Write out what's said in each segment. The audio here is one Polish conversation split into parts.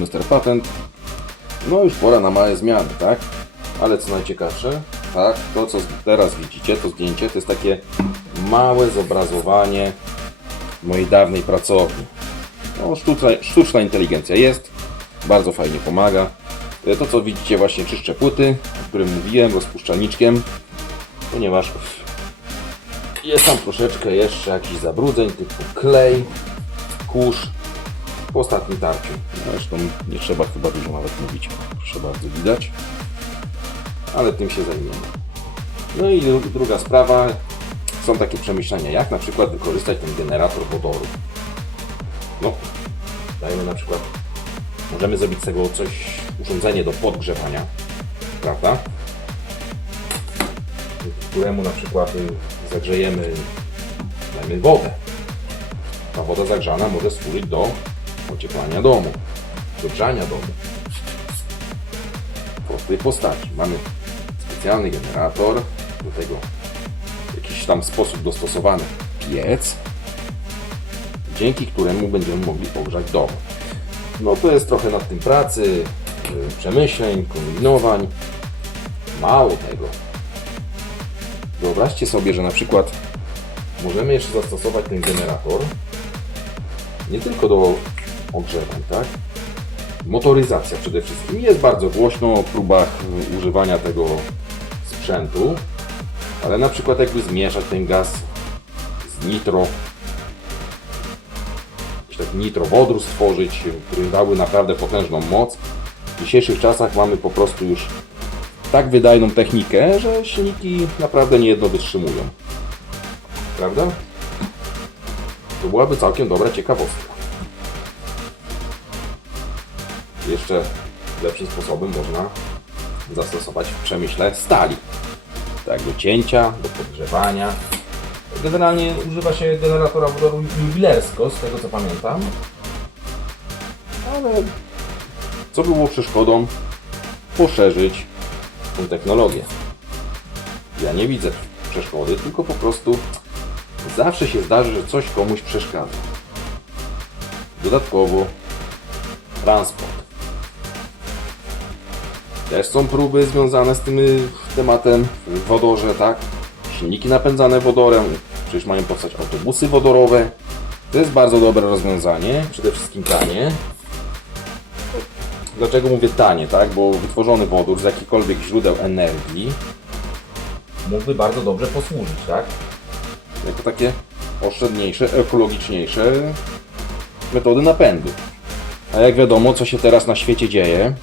Mr. Patent. No już pora na małe zmiany, tak? Ale co najciekawsze, tak, to co teraz widzicie, to zdjęcie, to jest takie małe zobrazowanie mojej dawnej pracowni. No, sztuczna inteligencja jest, bardzo fajnie pomaga. To co widzicie, właśnie czyszczę płyty, o którym mówiłem, rozpuszczalniczkiem, ponieważ jest tam troszeczkę jeszcze jakichś zabrudzeń typu klej, kurz po ostatnim tarciu. Zresztą nie trzeba chyba dużo nawet mówić, proszę bardzo, widać. Ale tym się zajmiemy. No i druga sprawa, są takie przemyślenia, jak na przykład wykorzystać ten generator wodoru. No, dajmy na przykład, możemy zrobić z tego coś, urządzenie do podgrzewania, prawda? Któremu na przykład zagrzejemy, dajmy wodę. Ta woda zagrzana może służyć do ocieplania domu, do grzania domu. W tej postaci mamy specjalny generator, do tego w jakiś tam sposób dostosowany piec, dzięki któremu będziemy mogli ogrzać dom. No to jest trochę nad tym pracy, przemyśleń, kombinowań. Mało tego. Wyobraźcie sobie, że na przykład możemy jeszcze zastosować ten generator nie tylko do ogrzewań, tak? Motoryzacja przede wszystkim. Jest bardzo głośno o próbach używania tego sprzętu, ale na przykład jakby zmieszać ten gaz z nitro, jakiś taki nitrowodór stworzyć, który dały naprawdę potężną moc. W dzisiejszych czasach mamy po prostu już tak wydajną technikę, że silniki naprawdę niejedno wytrzymują. Prawda? To byłaby całkiem dobra ciekawostka. Jeszcze lepszym sposobem można zastosować w przemyśle stali. Tak, do cięcia, do podgrzewania. Generalnie używa się generatora wodoru jubilersko, z tego co pamiętam. Ale co było przeszkodą poszerzyć tą technologię? Ja nie widzę przeszkody, tylko po prostu zawsze się zdarzy, że coś komuś przeszkadza. Dodatkowo transport. Też są próby związane z tym tematem w wodorze, tak? Silniki napędzane wodorem, przecież mają powstać autobusy wodorowe. To jest bardzo dobre rozwiązanie, przede wszystkim tanie. Dlaczego mówię tanie, tak? Bo wytworzony wodór z jakichkolwiek źródeł energii mógłby bardzo dobrze posłużyć, tak? Jako takie oszczędniejsze, ekologiczniejsze metody napędu. A jak wiadomo, co się teraz na świecie dzieje,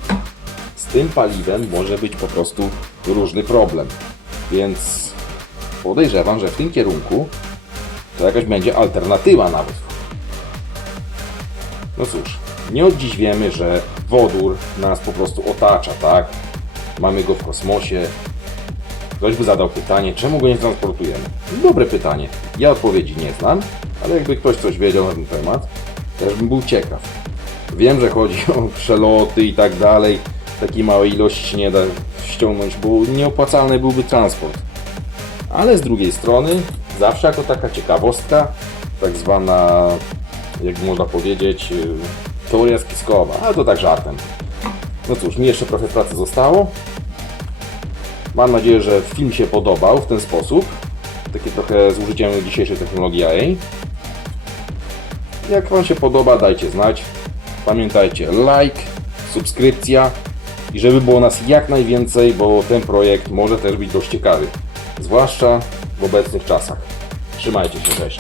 z tym paliwem może być po prostu różny problem. Więc podejrzewam, że w tym kierunku to jakaś będzie alternatywa nawet. No cóż, nie od dziś wiemy, że wodór nas po prostu otacza, tak? Mamy go w kosmosie. Ktoś by zadał pytanie, czemu go nie transportujemy? Dobre pytanie. Ja odpowiedzi nie znam, ale jakby ktoś coś wiedział na ten temat, też bym był ciekaw. Wiem, że chodzi o przeloty i tak dalej. Takiej małej ilości się nie da ściągnąć, bo nieopłacalny byłby transport. Ale z drugiej strony, zawsze jako taka ciekawostka, tak zwana, jak można powiedzieć, teoria spiskowa, ale to tak żartem. No cóż, mi jeszcze trochę pracy zostało. Mam nadzieję, że film się podobał w ten sposób. Takie trochę z użyciem dzisiejszej technologii AI. Jak Wam się podoba, dajcie znać. Pamiętajcie, like, subskrypcja i żeby było nas jak najwięcej, bo ten projekt może też być dość ciekawy. Zwłaszcza w obecnych czasach. Trzymajcie się, cześć.